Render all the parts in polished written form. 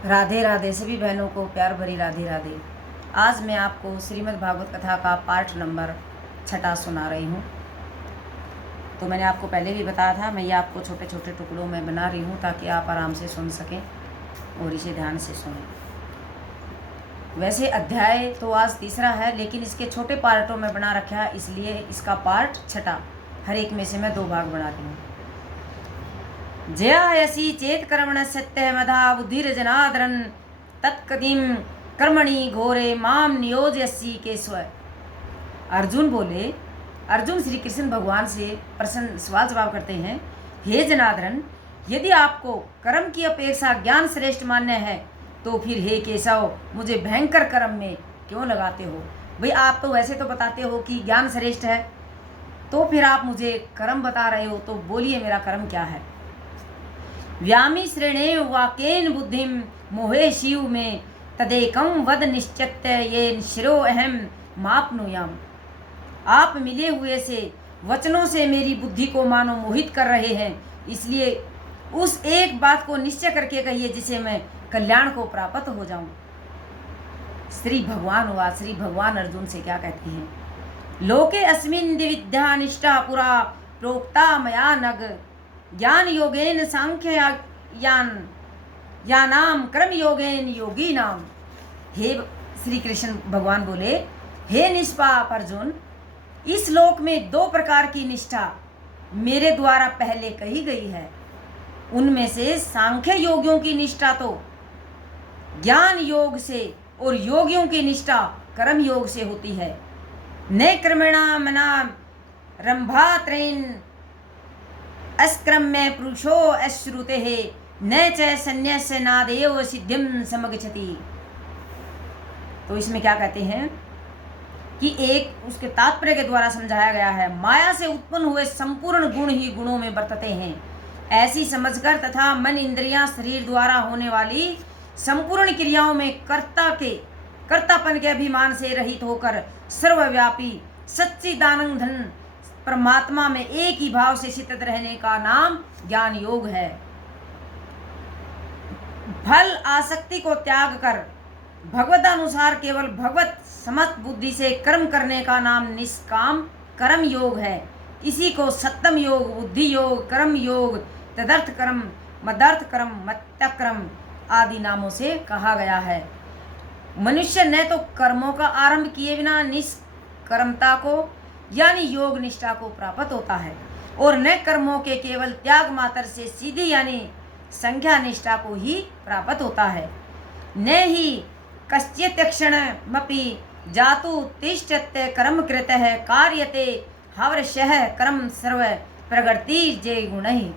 राधे राधे। सभी बहनों को प्यार भरी राधे राधे। आज मैं आपको श्रीमद् भागवत कथा का पाठ नंबर 6 सुना रही हूँ। तो मैंने आपको पहले भी बताया था, मैं ये आपको छोटे छोटे टुकड़ों में बना रही हूँ ताकि आप आराम से सुन सकें और इसे ध्यान से सुनें। वैसे अध्याय तो आज तीसरा है, लेकिन इसके छोटे पार्टों में बना रखा है, इसलिए इसका पार्ट 6। हर एक में से मैं 2 भाग बना रही हूँ। जया यसी चेत कर्मण सत्य मधा बुद्धिर जनादरन तत्कदिम कर्मणि घोरे माम नियोजयसी केशव। अर्जुन बोले, अर्जुन श्री कृष्ण भगवान से प्रश्न सवाल जवाब करते हैं, हे जनार्दन, यदि आपको कर्म की अपेक्षा ज्ञान श्रेष्ठ मान्य है तो फिर हे केशव मुझे भयंकर कर्म में क्यों लगाते हो। भाई आप तो वैसे तो बताते हो कि ज्ञान श्रेष्ठ है, तो फिर आप मुझे कर्म बता रहे हो, तो बोलिए मेरा कर्म क्या है। व्यामी श्रेणे वाकेन बुद्धिम मोहे शिव में तदेकम वद निश्चित्य ये शिरो अहम मापनुयाम। आप मिले हुए से वचनों से मेरी बुद्धि को मानो मोहित कर रहे हैं, इसलिए उस एक बात को निश्चय करके कहिए जिसे मैं कल्याण को प्राप्त हो जाऊं। श्री भगवान अर्जुन से क्या कहते हैं, लोके अस्मिन् विद्या निष्ठा पुरा प्रोक्ता मया नग ज्ञान योगेन सांख्य यानाम कर्म योगेन योगी नाम। हे श्री कृष्ण भगवान बोले, हे निष्पाप अर्जुन, इस लोक में 2 प्रकार की निष्ठा मेरे द्वारा पहले कही गई है। उनमें से सांख्य योगियों की निष्ठा तो ज्ञान योग से और योगियों की निष्ठा कर्म योग से होती है। न क्रमेणा मना रंभा त्रैन अस्क्रम में पुरुषो अश्रुते है न च संन्यास्य नादेव सिद्धिम समगच्छति। तो इसमें क्या कहते हैं कि एक उसके तात्पर्य के द्वारा समझाया गया है, माया से उत्पन्न हुए संपूर्ण गुण ही गुणों में बरतते हैं, ऐसी समझकर तथा मन इंद्रियां शरीर द्वारा होने वाली संपूर्ण क्रियाओं में कर्तापन के अभिमान से रहित होकर सर्वव्यापी सच्चिदानंद धन परमात्मा में एक ही भाव से स्थित रहने का नाम ज्ञान योग है। फल आसक्ति को त्याग कर भगवदानुसार केवल भगवत समस्त बुद्धि से कर्म करने का नाम निष्काम कर्म योग है। इसी को सत्तम योग, बुद्धि योग, कर्म योग, तदर्थ कर्म, मदर्थ कर्म, मत्यक्रम आदि नामों से कहा गया है। मनुष्य न तो कर्मों का आरंभ किए बिना निष्कर्मता को यानी योग निष्ठा को प्राप्त होता है, और न कर्मों के केवल त्याग मात्र से सीधी यानी संख्या निष्ठा को ही प्राप्त होता है। न ही कश्चित् क्षणमपि जातु तिष्ठत्य कर्म कृतः कार्यते हवर्षः कर्म सर्व प्रगति जय गुण ही।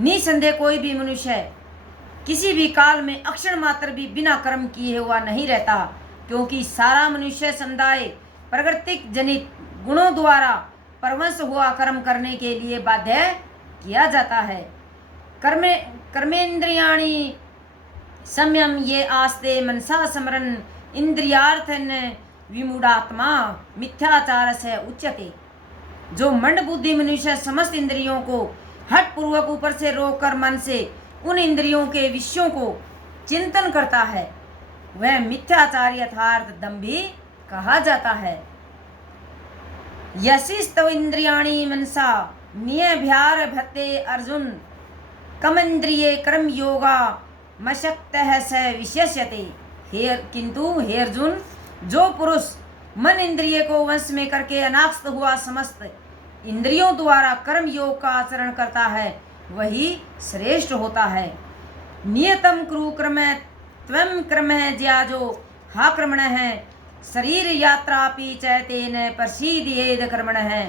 निसंदेह कोई भी मनुष्य किसी भी काल में अक्षण मात्र भी बिना कर्म किए हुआ नहीं रहता, क्योंकि सारा मनुष्य समुदाय प्राकृतिक जनित गुणों द्वारा परवश हुआ कर्म करने के लिए बाध्य किया जाता है। कर्मेंद्रियाणि संयम ये आस्ते मनसा स्मरण इंद्रियार्थन विमूढ़ात्मा मिथ्याचार से उच्यते। जो मंड बुद्धि मनुष्य समस्त इंद्रियों को हठ पूर्वक ऊपर से रोककर मन से उन इंद्रियों के विषयों को चिंतन करता है, वह मिथ्याचार यथार्थ दंभी कहा जाता है। यशिस्तव इंद्रियाणि मनसा नियभ्यार भत्ते अर्जुन कमंद्रिये कर्म योगा मशक्तः स विशेष्यते। किंतु हे अर्जुन, जो पुरुष मन इंद्रिय को वश में करके अनासक्त हुआ समस्त इंद्रियों द्वारा कर्म योग का आचरण करता है, वही श्रेष्ठ होता है। नियतम कुरु क्रम त्वं क्रम ज्याजो हा क्रमण है शरीर यात्रापि चैतेन प्रसीदेद कर्मण है।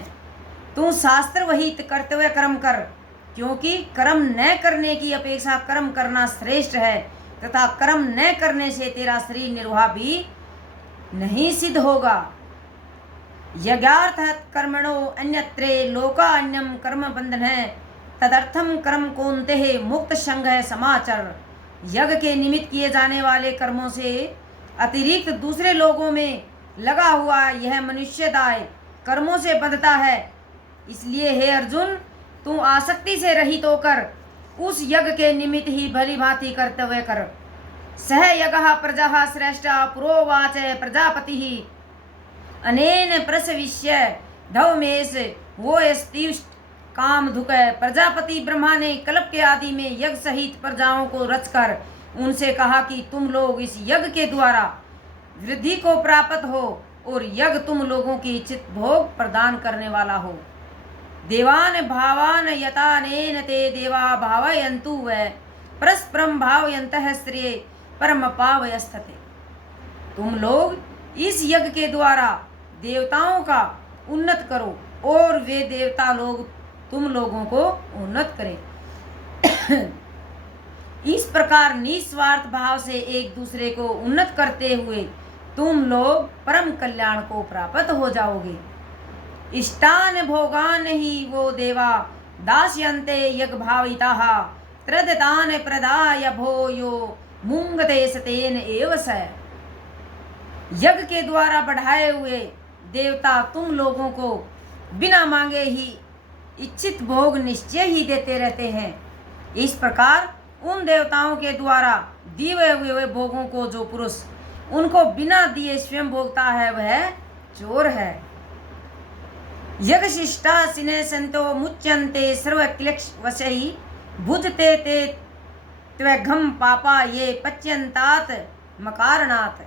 तू शास्त्र वहित कर्तव्य कर्म कर, क्योंकि कर्म न करने की अपेक्षा कर्म करना श्रेष्ठ है, तथा कर्म न करने से तेरा शरीर निर्वाह भी नहीं सिद्ध होगा। यज्ञार्थ कर्मणो अन्यत्रे लोका अन्यम कर्म बंधन है तदर्थम कर्म कौन्तेः मुक्त संग समाचर। यज्ञ के निमित्त किए जाने वाले कर्मों से अतिरिक्त दूसरे लोगों में लगा हुआ यह मनुष्यदाय कर्मों से बंधता है। इसलिए हे अर्जुन, तू आसक्ति से रहित होकर उस यज्ञ के निमित्त ही भली भांति कर्तव्य कर। सह यगः प्रजा श्रेष्ठा पुरोवाच प्रजापतिः अनेन प्रसविष्य धवमेश वो स्तीष्ट काम धुक। प्रजापति ब्रह्मा ने कल्प के आदि में यज्ञ सहित प्रजाओं को रचकर उनसे कहा कि तुम लोग इस यज्ञ के द्वारा वृद्धि को प्राप्त हो और यज्ञ तुम लोगों की इच्छित भोग प्रदान करने वाला हो। देवान भावान यतानेन ते देवा भावयन्तु व परस्परम भावयन्तः श्रेय परम पावयस्तते। तुम लोग इस यज्ञ के द्वारा देवताओं का उन्नत करो और वे देवता लोग तुम लोगों को उन्नत करें। इस प्रकार निस्वार्थ भाव से एक दूसरे को उन्नत करते हुए तुम लोग परम कल्याण को प्राप्त हो जाओगे। इष्टान भोगान ही वो देवा दास्यन्ते यज्ञ भाविताः त्रदतान प्रदाय भोयो मुंगते सतेन एव स। यज्ञ के द्वारा बढ़ाए हुए देवता तुम लोगों को बिना मांगे ही इच्छित भोग निश्चय ही देते रहते हैं। इस प्रकार उन देवताओं के द्वारा दिए हुए भोगों को जो पुरुष उनको बिना दिए स्वयं भोगता है वह चोर है। यज्ञशिष्टा सिने संतो मुच्यन्ते सर्वक्लेश वशहि भुजते ते त्वघम पापा ये पच्यन्तात मकारणात्।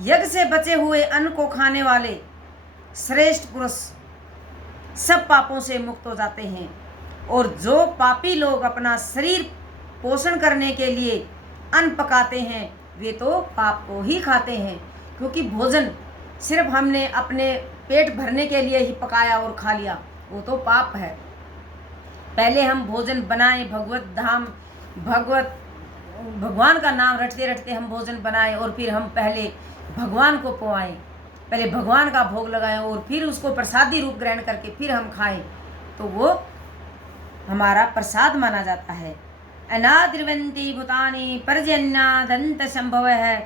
यज्ञ से बचे हुए अन्न को खाने वाले श्रेष्ठ पुरुष सब पापों से मुक्त हो जाते हैं और जो पापी लोग अपना शरीर पोषण करने के लिए अन्न पकाते हैं वे तो पाप को ही खाते हैं, क्योंकि भोजन सिर्फ हमने अपने पेट भरने के लिए ही पकाया और खा लिया वो तो पाप है। पहले हम भोजन बनाएं, भगवान का नाम रटते रटते हम भोजन बनाएं और फिर हम पहले भगवान को पवाएं, पहले भगवान का भोग लगाएं और फिर उसको प्रसादी रूप ग्रहण करके फिर हम खाएं तो वो हमारा प्रसाद माना जाता है। अनाद्रवंती भूतानि पर्जन्यादंत संभव है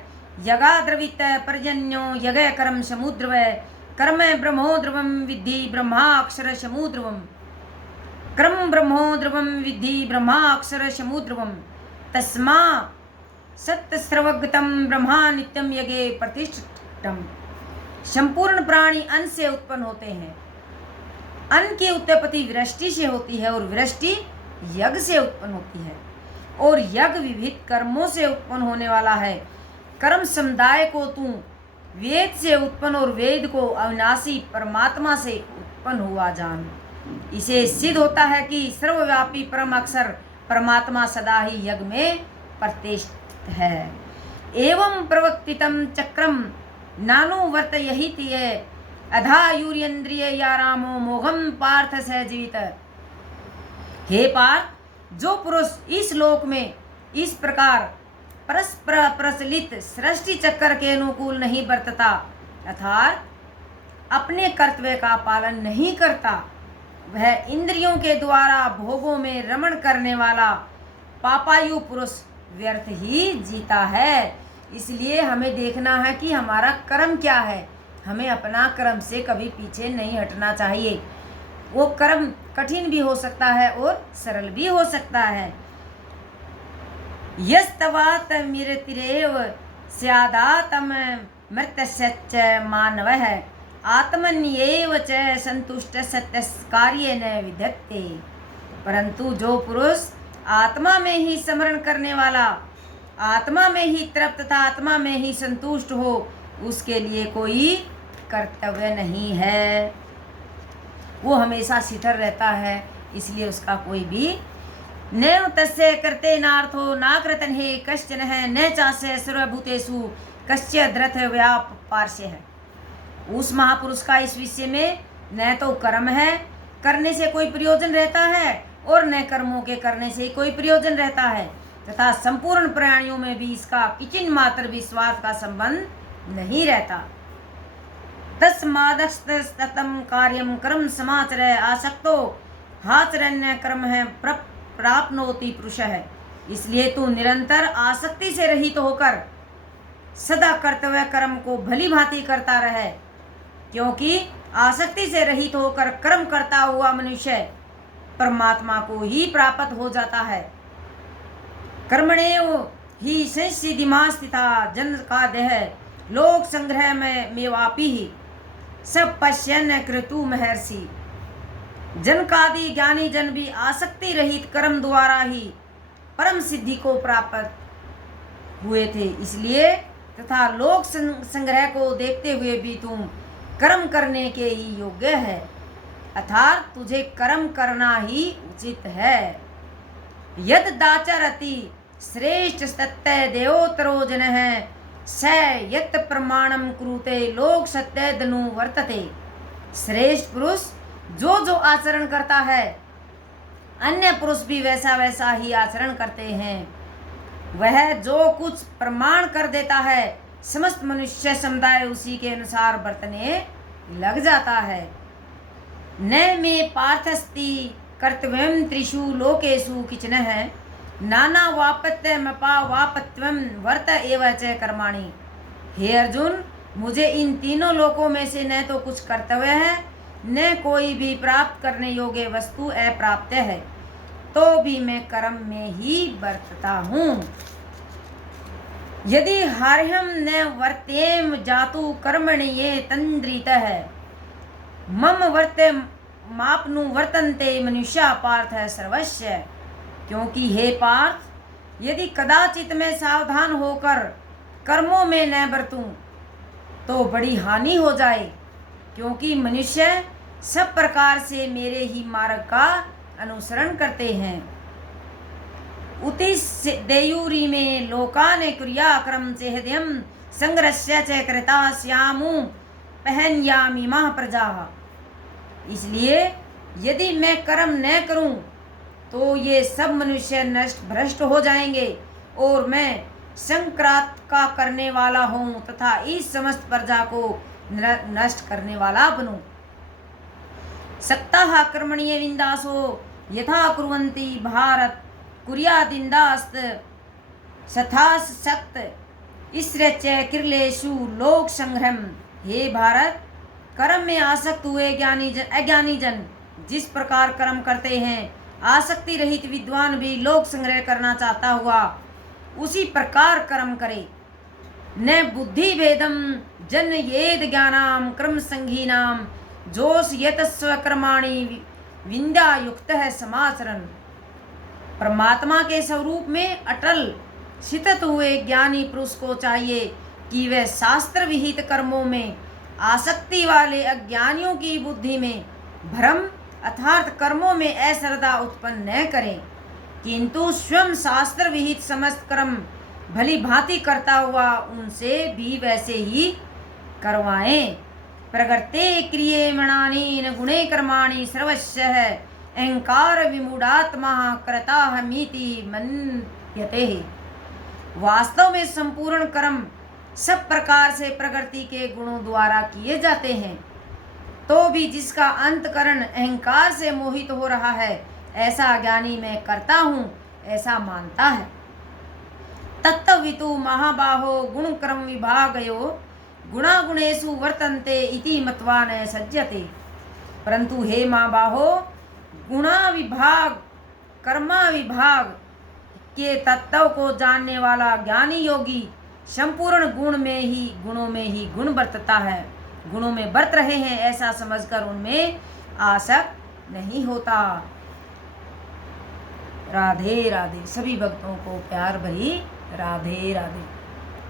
यगा द्रवित पर्जन्यो यगय कर्म समुद्रव कर्म ब्रह्मो ध्रुवम विद्धि ब्रह्माक्षर समुद्रवम कर्म ब्रह्मो ध्रुवम विद्धि ब्रह्माक्षर समुद्रवम तस्मा सत्स्रवगतम ब्रह्मा नित्यम यज्ञे प्रतिष्ठितम। संपूर्ण प्राणी अन्न से उत्पन्न होते हैं। अन्न की उत्पत्ति वृष्टि से होती है और वृष्टि यज्ञ से उत्पन्न होती है और यज्ञ विविध कर्मों से उत्पन्न होने वाला है। कर्म समुदाय को तू वेद से उत्पन्न और वेद को अविनाशी परमात्मा से उत्पन्न हुआ जान। इसे सिद्ध होता है कि सर्वव्यापी परम अक्षर परमात्मा सदा ही यज्ञ में प्रतिष्ठित है। एवं प्रवक्तितम चक्रम नानुवर्त यही तिये अधा यूर्यन्द्रिय या रामो मोघम पार्थ सहजीवित। हे पार्थ, जो पुरुष इस लोक में इस प्रकार परस्पर प्रचलित सृष्टि चक्र के अनुकूल नहीं बरतता अर्थात अपने कर्तव्य का पालन नहीं करता, वह इंद्रियों के द्वारा भोगों में रमण करने वाला पापायु पुरुष व्यर्थ ही जीता है। इसलिए हमें देखना है कि हमारा कर्म क्या है। हमें अपना कर्म से कभी पीछे नहीं हटना चाहिए। वो कर्म कठिन भी हो सकता है और सरल भी हो सकता है। यस्तवात मिरतिरेव स्यादातम मृत्यश्च मानवः आत्मन्येव च संतुष्ट सत्य कार्य न विधत्ते। परंतु जो पुरुष आत्मा में ही स्मरण करने वाला, आत्मा में ही तृप्त तथा आत्मा में ही संतुष्ट हो, उसके लिए कोई कर्तव्य नहीं है। वो हमेशा शिथिल रहता है, इसलिए उसका कोई भी न तस्य करते नार्थो ना कृतन है कश्चन है न चास्य सर्वभूतेषु कश्य द्रथ व्याप पार्श्य है। उस महापुरुष का इस विषय में न तो कर्म है, करने से कोई प्रयोजन रहता है, और न कर्मों के करने से कोई प्रयोजन रहता है, तथा संपूर्ण प्राणियों में भी इसका किंचित मात्र भी स्वार्थ का संबंध नहीं रहता। तस्मादस्ततम कार्यम कर्म समाचर आसक्तो हाचरण्य कर्म है प्राप्नोति पुरुष है। इसलिए तू निरंतर आसक्ति से रहित होकर सदा कर्तव्य कर्म को भली भांति करता रहे, क्योंकि आसक्ति से रहित होकर कर्म करता हुआ मनुष्य परमात्मा को ही प्राप्त हो जाता है। कर्मणेव ही संसिधिमा स्थिता जन का देह लोक संग्रह में मेवापी ही सब पश्यन क्रतु महर्षि। जनकादि ज्ञानी जन भी आसक्ति रहित कर्म द्वारा ही परम सिद्धि को प्राप्त हुए थे। इसलिए तथा लोक संग्रह को देखते हुए भी तुम कर्म करने के ही योग्य है, अर्थात तुझे कर्म करना ही उचित है। यद दाचरति श्रेष्ठ सत्य देवोत्तरो जन है स यत प्रमाणम कुरुते लोक सत्य दनु वर्तते। श्रेष्ठ पुरुष जो जो आचरण करता है अन्य पुरुष भी वैसा वैसा ही आचरण करते हैं। वह जो कुछ प्रमाण कर देता है समस्त मनुष्य समुदाय उसी के अनुसार बरतने लग जाता है। न मे पार्थस्ति कर्तव्यम त्रिषु लोकेषु किचन है नाना वापत्य मपा वापत्वम वर्त एव च कर्माणि। हे अर्जुन, मुझे इन तीनों लोकों में से न तो कुछ कर्तव्य है न कोई भी प्राप्त करने योग्य वस्तु अप्राप्त है, तो भी मैं कर्म में ही बरतता हूँ। यदि हार्यम न वर्तेम जातु कर्मण्ये तंद्रितः मम वर्ते मापनु वर्तन्ते मनुष्या पार्थ सर्वस्य। क्योंकि हे पार्थ, यदि कदाचित मैं सावधान होकर कर्मों में न बरतूं तो बड़ी हानि हो जाए, क्योंकि मनुष्य सब प्रकार से मेरे ही मार्ग का अनुसरण करते हैं। उति देयूरी में लोकान क्रिया क्रम चेहद्यम संग्रह्य च कृता श्यामु पहन्यामिमा प्रजा। इसलिए यदि मैं कर्म न करूं तो ये सब मनुष्य नष्ट भ्रष्ट हो जाएंगे और मैं संक्रांत का करने वाला हूँ तथा इस समस्त प्रजा को नष्ट करने वाला बनूं। सक्ताः कर्मण्ये विन्दासो यथा कुर्वन्ति भारत कुर्यादिन्दास्त सथास सक्त इसृच किरलेषु लोक संग्रहम। हे भारत, कर्म में आसक्त हुए अज्ञानी जन जिस प्रकार कर्म करते हैं, आसक्ति रहित विद्वान भी लोक संग्रह करना चाहता हुआ उसी प्रकार कर्म करे। न बुद्धि भेदम जन येद ज्ञानाम कर्म संघीनाम जोश यतस्व कर्माणि विद्या युक्त है समाचरण। परमात्मा के स्वरूप में अटल स्थित हुए ज्ञानी पुरुष को चाहिए कि वह शास्त्र विहित कर्मों में आसक्ति वाले अज्ञानियों की बुद्धि में भ्रम अर्थात कर्मों में अश्रद्धा उत्पन्न न करें, किंतु स्वयं शास्त्र विहित समस्त कर्म भली भांति करता हुआ उनसे भी वैसे ही करवाएं। प्रकृते क्रियेमणानि न गुणे कर्माणि सर्वस्य अहंकार विमूढ़ात्मा कृताहमीति मन्यते। वास्तव में संपूर्ण कर्म सब प्रकार से प्रकृति के गुणों द्वारा किए जाते हैं, तो भी जिसका अंतकरण अहंकार से मोहित हो रहा है ऐसा ज्ञानी मैं करता हूँ ऐसा मानता है। तत्वितु महाबाहो गुण कर्म विभागयो गुणा गुणेषु वर्तन्ते इति मत्वा न सज्जते। परंतु हे महाबाहो, गुणा विभाग कर्मा विभाग के तत्व को जानने वाला ज्ञानी योगी संपूर्ण गुणों में ही गुण बरतता है, गुणों में बरत रहे हैं ऐसा समझकर उनमें आसक्त नहीं होता। राधे राधे। सभी भक्तों को प्यार भरी राधे राधे।